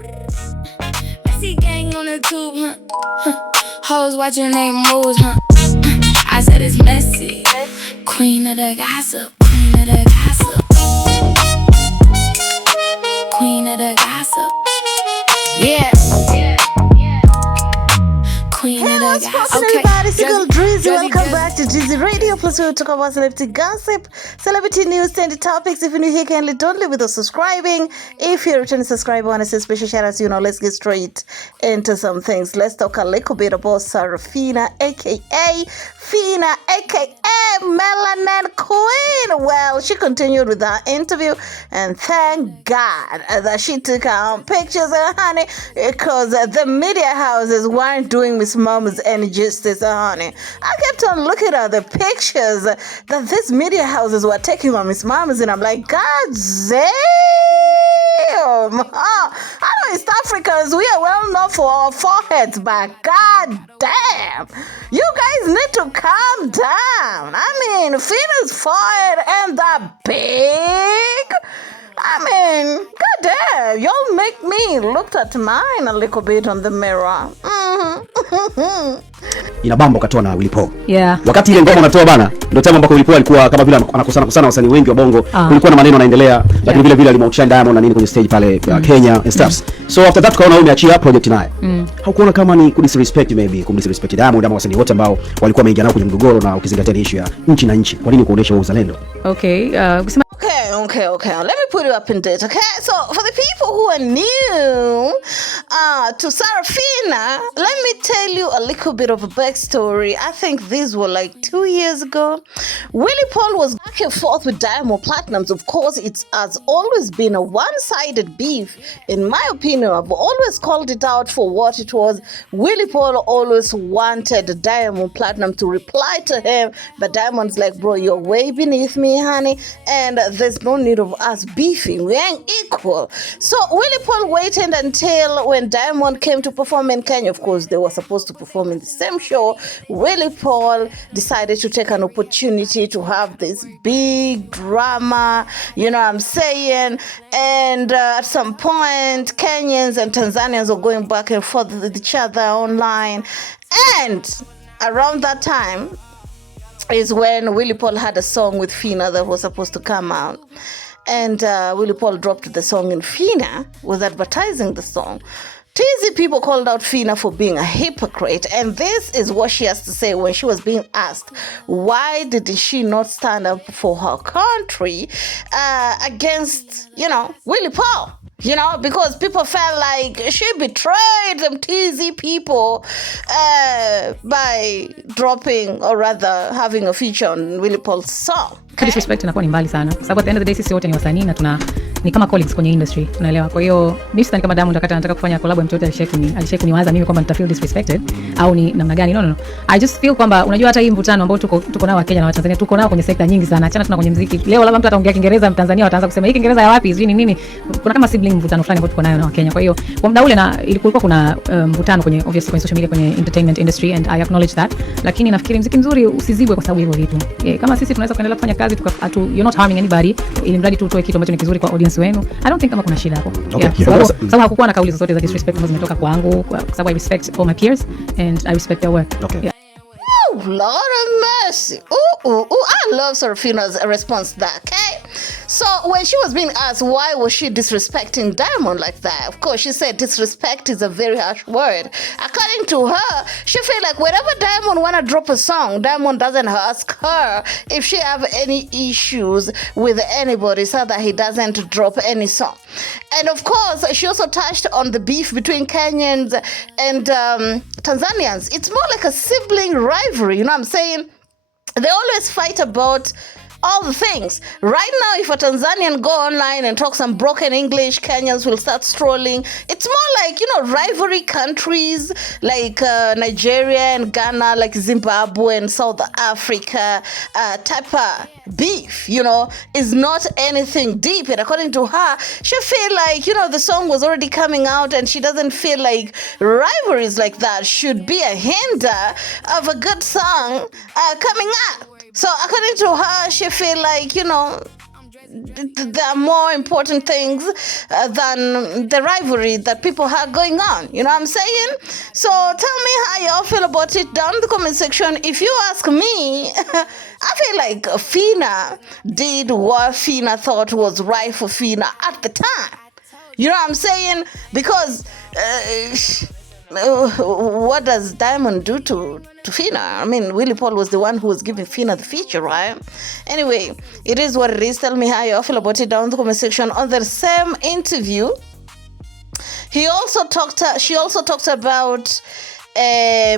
Messy gang on the tube, Hoes watching they moves, I said it's messy. Queen of the gossip, queen of the gossip, queen of the gossip. Yeah. Hey, what's poppin', everybody? It's your girl Drizzy. Welcome back to Drizzy Radio. Plus, we'll talk about celebrity gossip, celebrity news, trendy topics. If you're new here, kindly don't leave without subscribing. If you're a returning subscriber, I want to say special shout out to you. Now, let's get straight into some things. Let's talk a little bit about PHINA, aka PHINA, aka Melanin Queen. Well, she continued with her interview, and thank God that she took her own pictures, honey, because the media houses weren't doing Miss Mama's any justice, honey. I kept on looking at the pictures that these media houses were taking on Miss Mama's, and I'm like, God damn! I know East Africans, we are well known for our foreheads, but God damn! You guys need to calm down. I mean, PHINA's forehead ain't that big. I mean, goddamn, y'all make me look at mine a little bit on the mirror. Inabamba ukatoa na WILY. Yeah. Wakati ile ngoma unatoa bana, ndio time ambako WILY alikuwa kama vile anakosana wasanii wengi wa bongo. Kulikuwa na maneno yanaendelea, lakini vile vile alimwachia Diamond na nini kwenye stage pale Kenya and stuff. So after that kaona umeachia project naye. Haukuona kama ni kudisrespect, maybe kumdisrespect Diamond ama wasanii wote ambao walikuwa wameingia nao kwenye mgogoro, na ukizingatia issue ya nchi na nchi. Kwa nini kuonesha uzalendo? Okay, Okay. Let me put you up in date, okay? So, for the people who are new to PHINA, let me tell you a little bit of a backstory. I think these were like 2 years ago. WILY was back and forth with Diamond Platnumz. Of course, it has always been a one-sided beef. In my opinion, I've always called it out for what it was. WILY always wanted Diamond Platnumz to reply to him, but Diamond's like, bro, you're way beneath me, honey, and there's no need of us beefing. We ain't equal. So WILY waited until when Diamond came to perform in Kenya. Of course, they were supposed to perform in the same show. WILY decided to take an opportunity to have this big drama, you know what I'm saying? And at some point, Kenyans and Tanzanians were going back and forth with each other online. And around that time is when WILY had a song with PHINA that was supposed to come out. And WILY dropped the song, and PHINA was advertising the song. TZ people called out PHINA for being a hypocrite, and this is what she has to say when she was being asked why did she not stand up for her country against, WILY. Because people felt like she betrayed them TZ people by dropping, or rather having a feature on WILY song. Disrespect inakuwa ni mbali sana. Kwa sababu at the end of the day sisi wote ni wasanii na ni kama colleagues kwenye industry, unaelewa. Kwa hiyo mimi sidhani kama Diamond anataka kufanya collab na mtu yote alishekuniwaza mimi kwamba nitafeel disrespected au ni namna gani. No. I just feel kwamba unajua hata hii mvutano ambao tuko nao wa Kenya na wa Tanzania, tuko nao kwenye sekta nyingi sana. Achana tuna kwenye muziki. Leo labda mtu ataongea Kiingereza, Mtanzania wataanza kusema hii Kiingereza ya wapi? Sijui nini. Kuna kama sibling mvutano fulani ambao tuko nayo na wa Kenya. Kwa hiyo kwa muda ule na ilikuwa kuna mvutano kwenye obviously kwenye social media, kwenye entertainment industry, and I acknowledge that. Lakini nafikiri muziki mzuri usizibwe kwa sababu hivyo vitu. Kama sisi tunaweza kuendelea kufanya kazi you're not harming anybody, ili mradi tu utoe kitu ambacho ni kizuri kwa audience wenu. I don't think kama kuna shida hapo. Sababu hakukuwa na kauli zozote za disrespect ambazo zimetoka kwangu, kwa sababu I respect all my peers and I respect their work. Oh, Lord of mercy. I love PHINA's response to that, okay? So when she was being asked why was she disrespecting Diamond like that, of course she said disrespect is a very harsh word. According to her, she felt like whenever Diamond wanna drop a song, Diamond doesn't ask her if she have any issues with anybody, so that he doesn't drop any song. And of course, she also touched on the beef between Kenyans and Tanzanians. It's more like a sibling rivalry, you know what I'm saying? They always fight about all the things. Right now, if a Tanzanian go online and talk some broken English, Kenyans will start strolling. It's more like, rivalry countries like Nigeria and Ghana, like Zimbabwe and South Africa type of beef, is not anything deep. And according to her, she feel like, the song was already coming out, and she doesn't feel like rivalries like that should be a hinder of a good song coming out. So according to her, she feel like, there are more important things than the rivalry that people have going on. You know what I'm saying? So tell me how y'all feel about it down in the comment section. If you ask me, I feel like PHINA did what PHINA thought was right for PHINA at the time. You know what I'm saying? Because what does Diamond do to PHINA? I mean, Willy Paul was the one who was giving PHINA the feature, right? Anyway, it is what it is. Tell me how you feel about it down in the comment section. On the same interview, she also talked about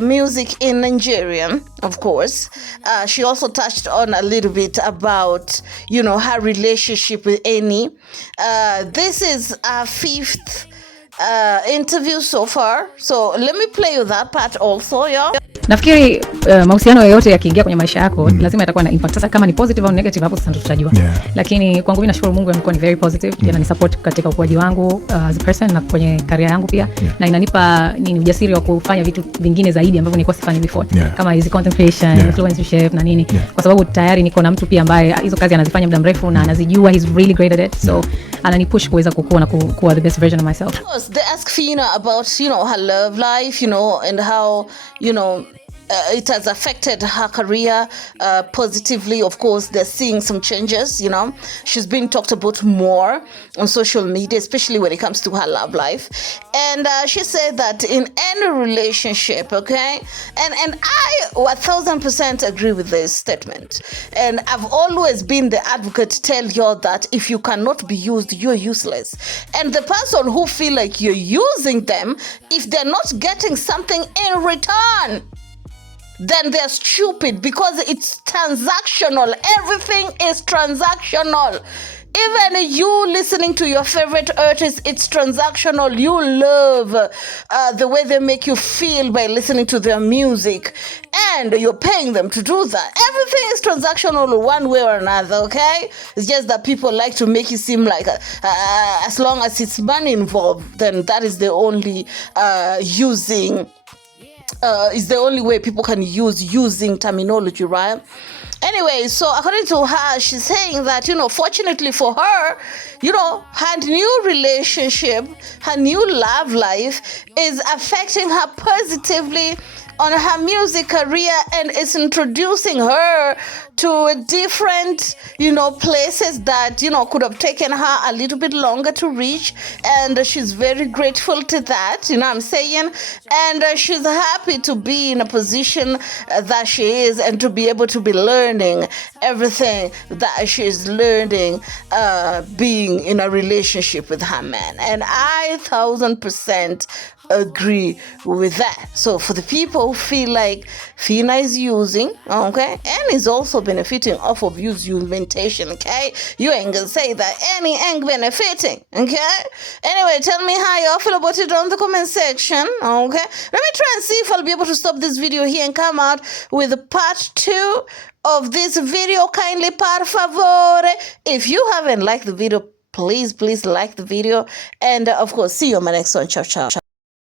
music in Nigeria, of course. She also touched on a little bit about, her relationship with Eni. This is our 5th interview so far, so let me play you that part also, yeah. Nafikiri mahusiano yoyote yakiingia kwenye maisha yako lazima yatakuwa na impact. Sasa kama ni positive au negative hapo sasa tutajua. Lakini kwangu mimi nashukuru Mungu amekuwa ni very positive. Yana support katika ukuaji wangu as a person na kwenye career yangu pia. Na inanipa ujasiri wa kufanya vitu vingine zaidi ambavyo nilikuwa sifanyi before. Kama hizi content creation, influencership na nini. Kwa sababu tayari niko na mtu pia ambaye hizo kazi anazifanya muda mrefu na anazijua, he's really great at it. So ananipush kuweza kukua na kuwa the best version of myself. Of course, they ask PHINA about, her love life, and how, it has affected her career positively. Of course, they're seeing some changes, She's been talked about more on social media, especially when it comes to her love life. And she said that in any relationship, okay? And I 1000% agree with this statement. And I've always been the advocate to tell you that if you cannot be used, you're useless. And the person who feel like you're using them, if they're not getting something in return, then they're stupid, because it's transactional. Everything is transactional. Even you listening to your favorite artist, it's transactional. You love the way they make you feel by listening to their music, and you're paying them to do that. Everything is transactional one way or another, okay? It's just that people like to make it seem like as long as it's money involved, then that is the only is the only way people can using terminology, right? Anyway, so according to her, she's saying that, fortunately for her, her new relationship, her new love life is affecting her positively on her music career, and it's introducing her to different, places that, could have taken her a little bit longer to reach. And she's very grateful to that, you know what I'm saying? And she's happy to be in a position that she is, and to be able to be learning everything that she's learning being in a relationship with her man. And I 1000% agree with that. So for the people who feel like PHINA is using, okay, and is also benefiting off of usmentation, okay, you ain't gonna say that any ain't benefiting, okay? Anyway, tell me how y'all feel about it down in the comment section, okay? Let me try and see if I'll be able to stop this video here and come out with part 2 of this video. Kindly, por favor, if you haven't liked the video, please like the video, and of course, see you on my next one. Ciao.